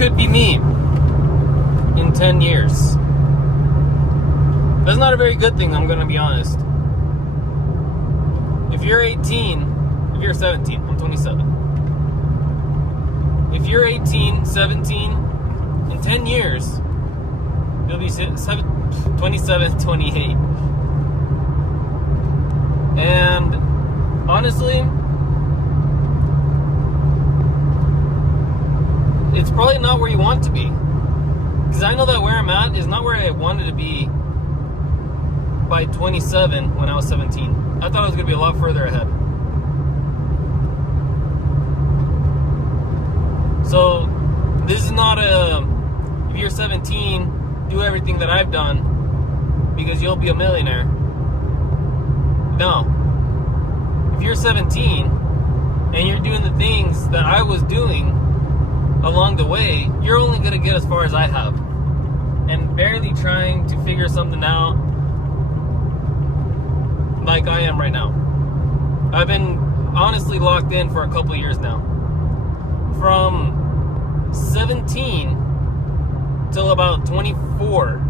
could be me in 10 years. That's not a very good thing, I'm going to be honest. If you're 18, if you're 17, I'm 27. If you're 18, 17, in 10 years, you'll be 27, 28. And honestly, it's probably not where you want to be. Because I know that where I'm at is not where I wanted to be by 27 when I was 17. I thought I was going to be a lot further ahead. So, this is not if you're 17, do everything that I've done because you'll be a millionaire. No. If you're 17 and you're doing the things that I was doing along the way, you're only going to get as far as I have. And barely trying to figure something out like I am right now. I've been honestly locked in for a couple years now. From 17 till about 24.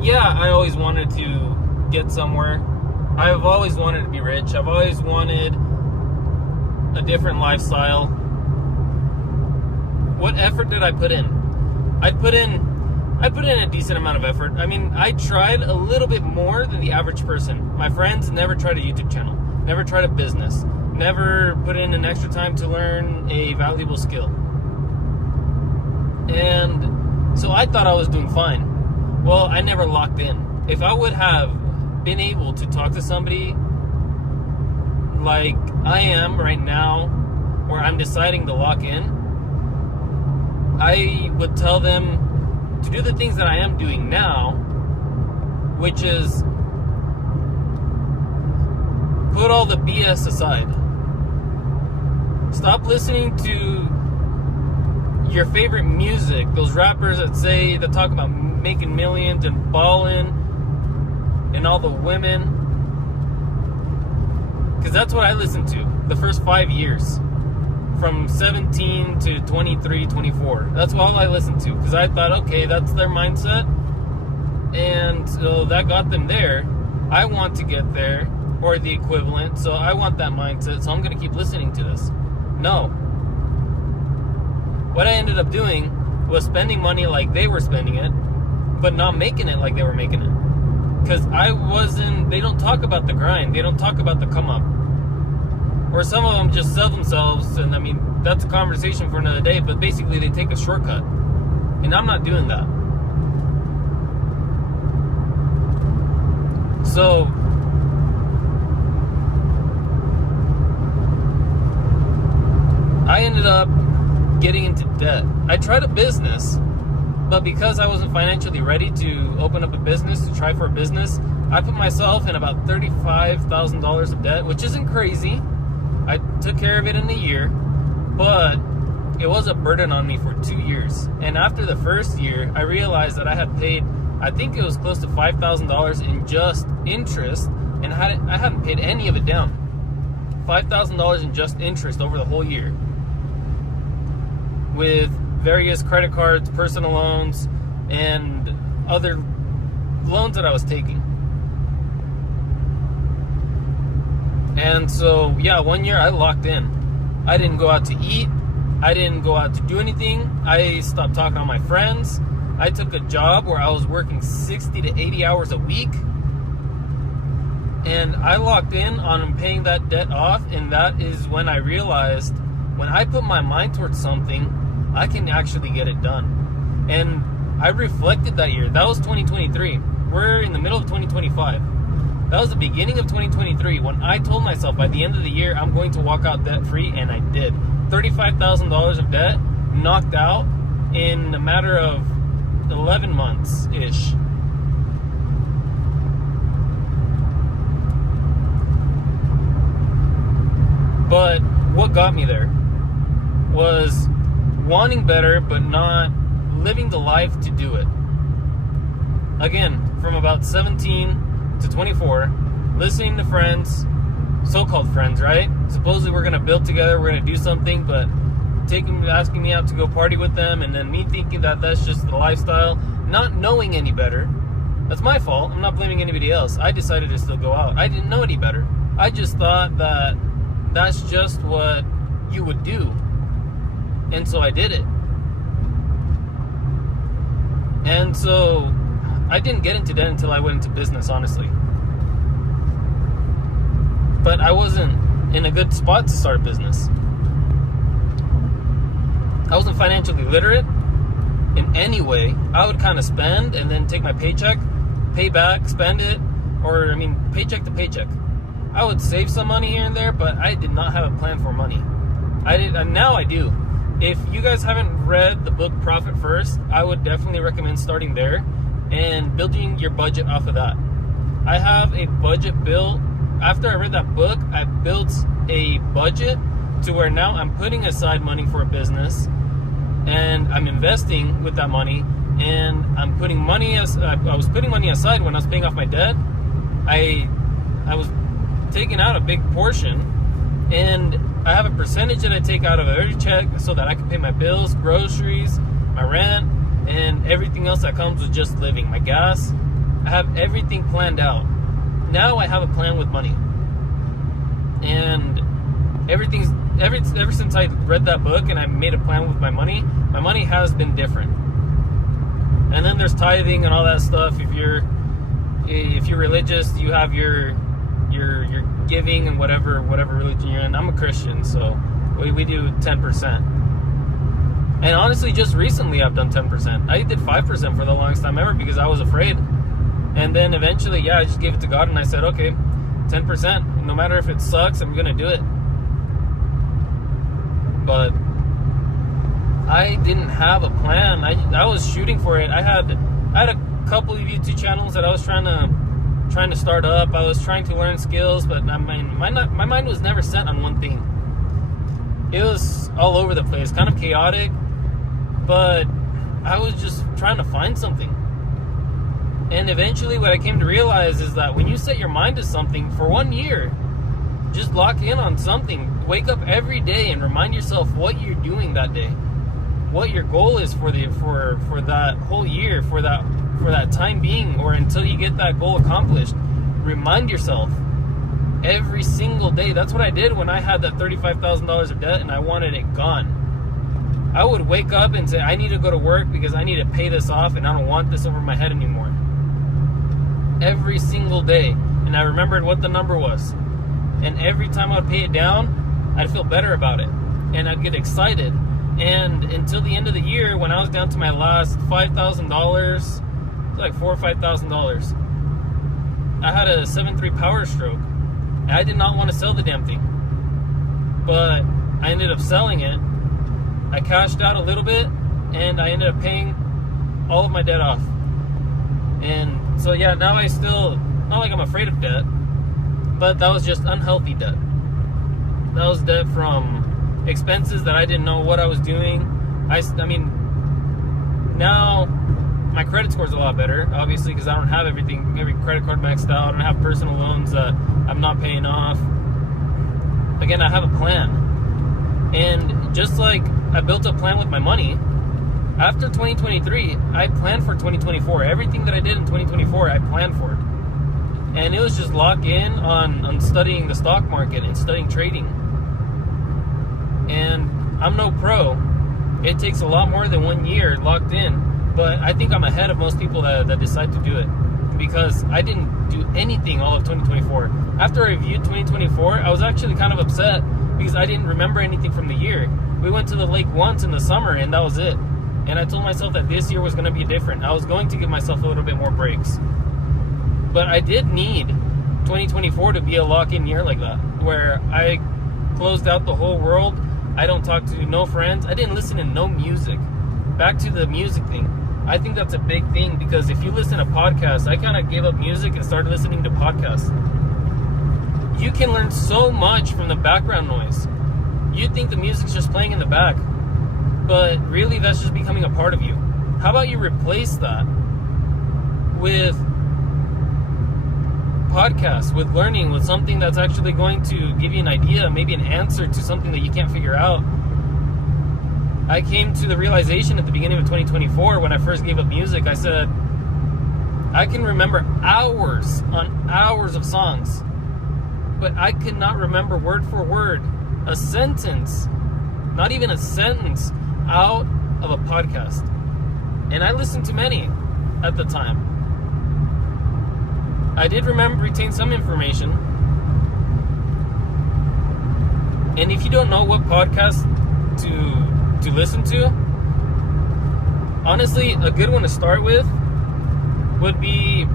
Yeah, I always wanted to get somewhere. I've always wanted to be rich. I've always wanted a different lifestyle. What effort did I put in? I put in a decent amount of effort. I mean, I tried a little bit more than the average person. My friends never tried a YouTube channel, never tried a business, never put in an extra time to learn a valuable skill. And so I thought I was doing fine. Well, I never locked in. If I would have been able to talk to somebody like I am right now, where I'm deciding to lock in, I would tell them to do the things that I am doing now, which is put all the BS aside. Stop listening to your favorite music, those rappers that talk about making millions and balling and all the women, because that's what I listened to the first 5 years. From 17 to 23, 24. That's all I listened to. Because I thought, okay, that's their mindset. And so that got them there. I want to get there. Or the equivalent. So I want that mindset. So I'm going to keep listening to this. No. What I ended up doing was spending money like they were spending it. But not making it like they were making it. Because they don't talk about the grind. They don't talk about the come up. Or some of them just sell themselves, and I mean, that's a conversation for another day, but basically they take a shortcut. And I'm not doing that. So, I ended up getting into debt. I tried a business, but because I wasn't financially ready to open up a business, to try for a business, I put myself in about $35,000 of debt, which isn't crazy. I took care of it in a year, but it was a burden on me for 2 years. And after the first year, I realized that I had paid, I think it was close to $5,000 in just interest, and I hadn't paid any of it down. $5,000 in just interest over the whole year, with various credit cards, personal loans, and other loans that I was taking. And so, yeah, 1 year I locked in. I didn't go out to eat. I didn't go out to do anything. I stopped talking to my friends. I took a job where I was working 60 to 80 hours a week. And I locked in on paying that debt off. And that is when I realized when I put my mind towards something, I can actually get it done. And I reflected that year. That was 2023. We're in the middle of 2025. That was the beginning of 2023 when I told myself by the end of the year I'm going to walk out debt-free, and I did. $35,000 of debt knocked out in a matter of 11 months-ish. But what got me there was wanting better but not living the life to do it. Again, from about 17 to 24, listening to friends, so-called friends, right? Supposedly we're going to build together, we're going to do something, but asking me out to go party with them, and then me thinking that that's just the lifestyle, not knowing any better. That's my fault. I'm not blaming anybody else. I decided to still go out. I didn't know any better. I just thought that that's just what you would do. And so I did it. And so I didn't get into debt until I went into business, honestly. But I wasn't in a good spot to start a business. I wasn't financially literate in any way. I would kind of spend and then take my paycheck, pay back, spend it, or paycheck to paycheck. I would save some money here and there, but I did not have a plan for money. And now I do. If you guys haven't read the book Profit First, I would definitely recommend starting there and building your budget off of that. I have a budget built. After I read that book, I built a budget to where now I'm putting aside money for a business, and I'm investing with that money, and I'm putting money I was putting money aside when I was paying off my debt. I was taking out a big portion, and I have a percentage that I take out of every check so that I can pay my bills, groceries, my rent, and everything else that comes with just living, my gas. I have everything planned out. Now I have a plan with money. And ever since I read that book and I made a plan with my money has been different. And then there's tithing and all that stuff. If you're religious, you have your giving and whatever religion you're in. I'm a Christian, so we do 10%. And honestly, just recently I've done 10%. I did 5% for the longest time ever because I was afraid. And then eventually, I just gave it to God and I said, okay, 10%. No matter if it sucks, I'm going to do it. But I didn't have a plan. I was shooting for it. I had a couple of YouTube channels that I was trying to start up. I was trying to learn skills, but my mind was never set on one thing. It was all over the place, kind of chaotic, but I was just trying to find something. And eventually what I came to realize is that when you set your mind to something for 1 year, just lock in on something. Wake up every day and remind yourself what you're doing that day, what your goal is for that whole year, for that time being, or until you get that goal accomplished. Remind yourself every single day. That's what I did when I had that $35,000 of debt and I wanted it gone. I would wake up and say, I need to go to work because I need to pay this off and I don't want this over my head anymore. Every single day. And I remembered what the number was. And every time I would pay it down, I'd feel better about it. And I'd get excited. And until the end of the year, when I was down to my last $5,000, like $4,000 or $5,000, I had a 7.3 Power Stroke. And I did not want to sell the damn thing. But I ended up selling it. I cashed out a little bit, and I ended up paying all of my debt off. And so now I still, not like I'm afraid of debt, but that was just unhealthy debt. That was debt from expenses that I didn't know what I was doing. Now my credit score is a lot better, obviously, because I don't have every credit card maxed out. I don't have personal loans that I'm not paying off. Again, I have a plan. And just like I built a plan with my money, after 2023, I planned for 2024. Everything that I did in 2024, I planned for it. And it was just lock in on studying the stock market and studying trading. And I'm no pro. It takes a lot more than 1 year locked in. But I think I'm ahead of most people that decide to do it. Because I didn't do anything all of 2024. After I reviewed 2024, I was actually kind of upset because I didn't remember anything from the year. We went to the lake once in the summer and that was it. And I told myself that this year was going to be different. I was going to give myself a little bit more breaks. But I did need 2024 to be a lock-in year like that, where I closed out the whole world. I don't talk to no friends. I didn't listen to no music. Back to the music thing. I think that's a big thing because if you listen to podcasts, I kind of gave up music and started listening to podcasts. You can learn so much from the background noise. You think the music's just playing in the back, but really that's just becoming a part of you. How about you replace that with podcasts, with learning, with something that's actually going to give you an idea, maybe an answer to something that you can't figure out. I came to the realization at the beginning of 2024 when I first gave up music. I said, I can remember hours on hours of songs, but I could not remember word for word a sentence, not even a sentence, out of a podcast. And I listened to many at the time. I did retain some information. And if you don't know what podcast to listen to, honestly, a good one to start with would be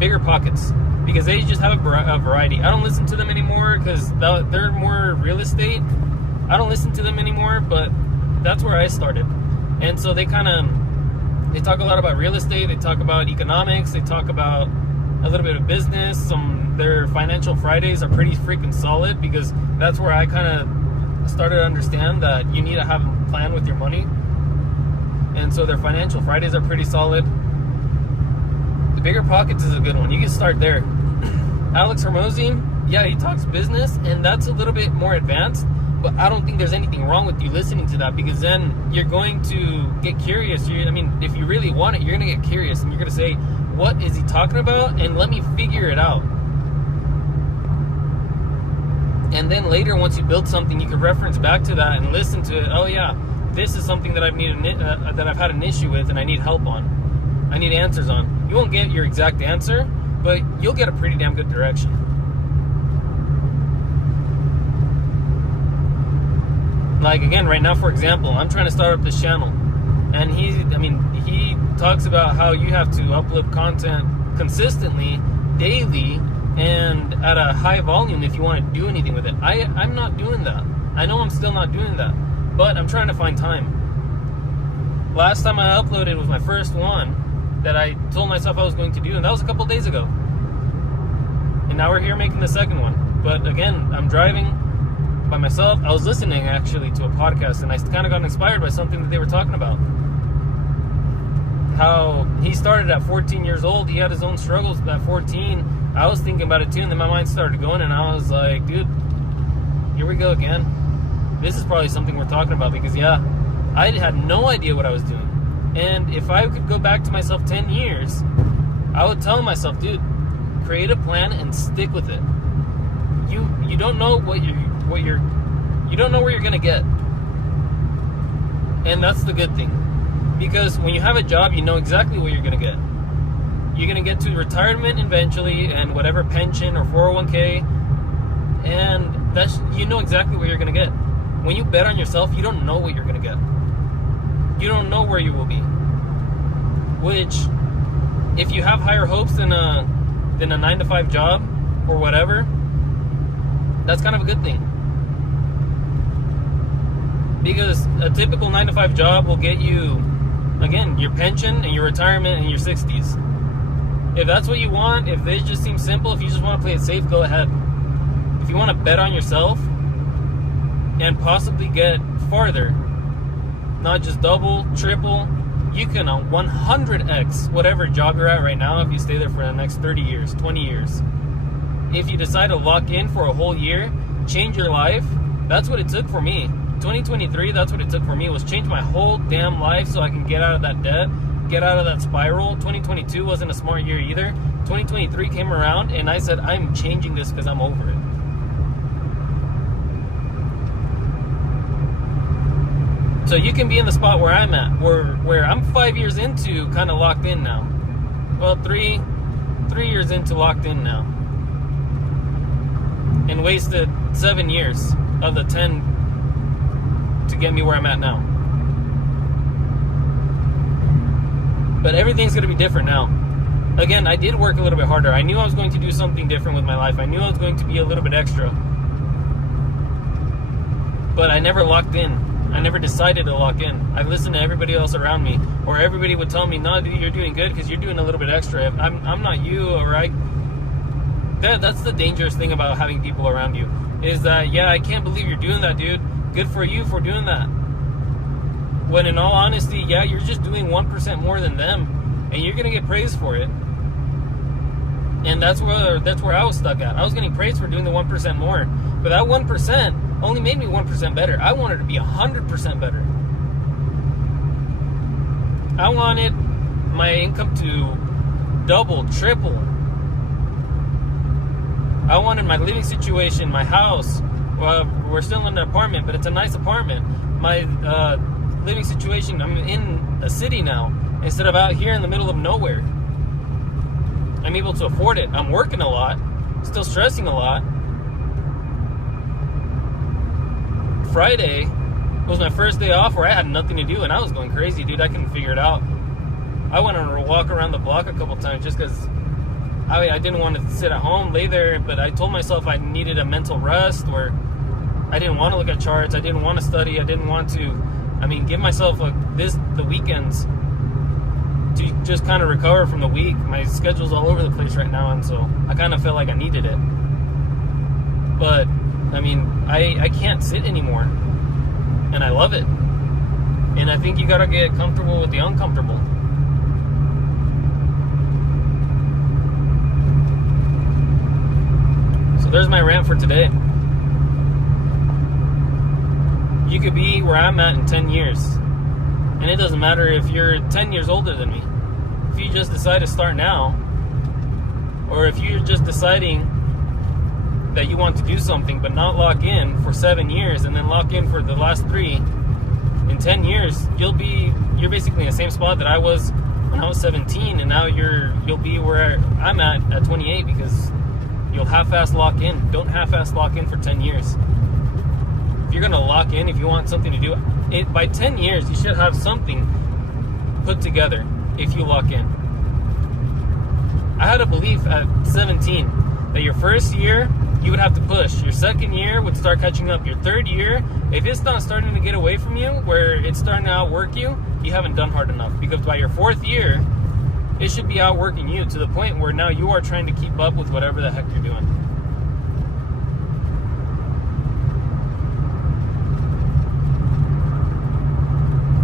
Bigger Pockets, because they just have a variety. I don't listen to them anymore because they're more real estate. I don't listen to them anymore, but that's where I started. And so they talk a lot about real estate, they talk about economics, they talk about a little bit of business. Their Financial Fridays are pretty freaking solid, because that's where I kind of started to understand that you need to have a plan with your money. And so their Financial Fridays are pretty solid. The Bigger Pockets is a good one. You can start there. Alex Hormozi, yeah, he talks business, and that's a little bit more advanced, but I don't think there's anything wrong with you listening to that, because then you're going to get curious. If you really want it, you're going to get curious, and you're going to say, what is he talking about? And let me figure it out. And then later, once you build something, you can reference back to that and listen to it. Oh yeah, this is something that that I've had an issue with and I need help on. I need answers on. You won't get your exact answer, but you'll get a pretty damn good direction. Like again, right now, for example, I'm trying to start up this channel, and he talks about how you have to upload content consistently, daily, and at a high volume if you want to do anything with it. I'm not doing that. I know I'm still not doing that, but I'm trying to find time. Last time I uploaded was my first one that I told myself I was going to do, and that was a couple days ago. And now we're here making the second one. But again, I'm driving by myself. I was listening actually to a podcast, and I kind of got inspired by something that they were talking about. How he started at 14 years old. He had his own struggles at 14. I was thinking about it too, and then my mind started going, and I was like, dude, here we go again. This is probably something we're talking about, because yeah, I had no idea what I was doing. And if I could go back to myself 10 years, I would tell myself, dude, create a plan and stick with it. You don't know you don't know where you're gonna get. And that's the good thing. Because when you have a job, you know exactly what you're gonna get. You're gonna get to retirement eventually, and whatever pension or 401k, and you know exactly what you're gonna get. When you bet on yourself, you don't know what you're gonna get. You don't know where you will be. Which, if you have higher hopes than a 9-to-5 job or whatever, that's kind of a good thing. Because a typical 9-to-5 job will get you, again, your pension and your retirement in your 60s. If that's what you want, if it just seems simple, if you just want to play it safe, go ahead. If you want to bet on yourself and possibly get farther, not just double, triple, you can 100x whatever job you're at right now if you stay there for the next 30 years, 20 years. If you decide to lock in for a whole year, change your life, that's what it took for me. 2023, that's what it took for me, was change my whole damn life so I can get out of that debt, get out of that spiral. 2022 wasn't a smart year either. 2023 came around and I said, I'm changing this because I'm over it. So you can be in the spot where I'm at, where I'm 5 years into kind of locked in now. Well, three years into locked in now. And wasted 7 years of the 10 to get me where I'm at now. But everything's going to be different now. Again, I did work a little bit harder. I knew I was going to do something different with my life. I knew I was going to be a little bit extra. But I never locked in. I never decided to lock in. I listened to everybody else around me, or everybody would tell me, no, dude, you're doing good because you're doing a little bit extra. If I'm not you, or that's the dangerous thing about having people around you, is that, yeah, I can't believe you're doing that, dude. Good for you for doing that. When in all honesty, yeah, you're just doing 1% more than them, and you're gonna get praised for it. And that's where I was stuck at. I was getting praised for doing the 1% more, but that 1% only made me 1% better. I wanted to be 100% better. I wanted my income to double, triple. I wanted my living situation, my house. Well, we're still in an apartment, but it's a nice apartment. My living situation, I'm in a city now instead of out here in the middle of nowhere. I'm able to afford it. I'm working a lot, still stressing a lot. Friday was my first day off where I had nothing to do and I was going crazy, dude. I couldn't figure it out. I went on a walk around the block a couple times just because I didn't want to sit at home, lay there, but I told myself I needed a mental rest where I didn't want to look at charts, I didn't want to study, I didn't want to, give myself the weekends to just kind of recover from the week. My schedule's all over the place right now, and so I kind of felt like I needed it. But, I can't sit anymore, and I love it. And I think you gotta get comfortable with the uncomfortable. So there's my rant for today. You could be where I'm at in 10 years. And it doesn't matter if you're 10 years older than me. If you just decide to start now, or if you're just deciding that you want to do something but not lock in for 7 years and then lock in for the last 3, in 10 years, you're basically in the same spot that I was when I was 17, and now you'll be where I'm at 28, because you'll half-ass lock in. Don't half-ass lock in for 10 years. If you're gonna lock in, if you want something to do, by 10 years, you should have something put together if you lock in. I had a belief at 17 that your first year, you would have to push. Your second year would start catching up. Your third year, if it's not starting to get away from you, where it's starting to outwork you, you haven't done hard enough. Because by your fourth year, it should be outworking you to the point where now you are trying to keep up with whatever the heck you're doing.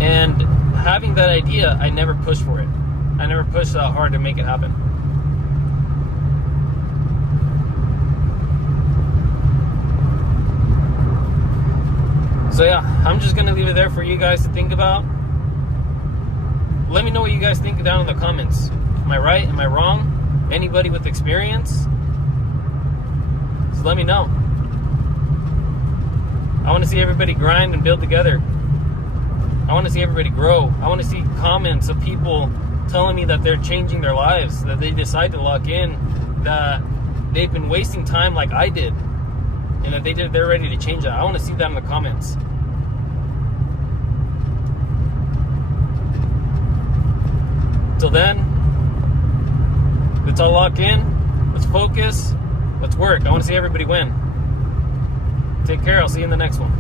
And having that idea, I never pushed for it. I never pushed that hard to make it happen. So yeah, I'm just going to leave it there for you guys to think about. Let me know what you guys think down in the comments. Am I right? Am I wrong? Anybody with experience? Just let me know. I want to see everybody grind and build together. I want to see everybody grow. I want to see comments of people telling me that they're changing their lives, that they decide to lock in, that they've been wasting time like I did, and that they're ready to change that. I want to see that in the comments. Till then, let's all lock in, let's focus, let's work. I want to see everybody win. Take care, I'll see you in the next one.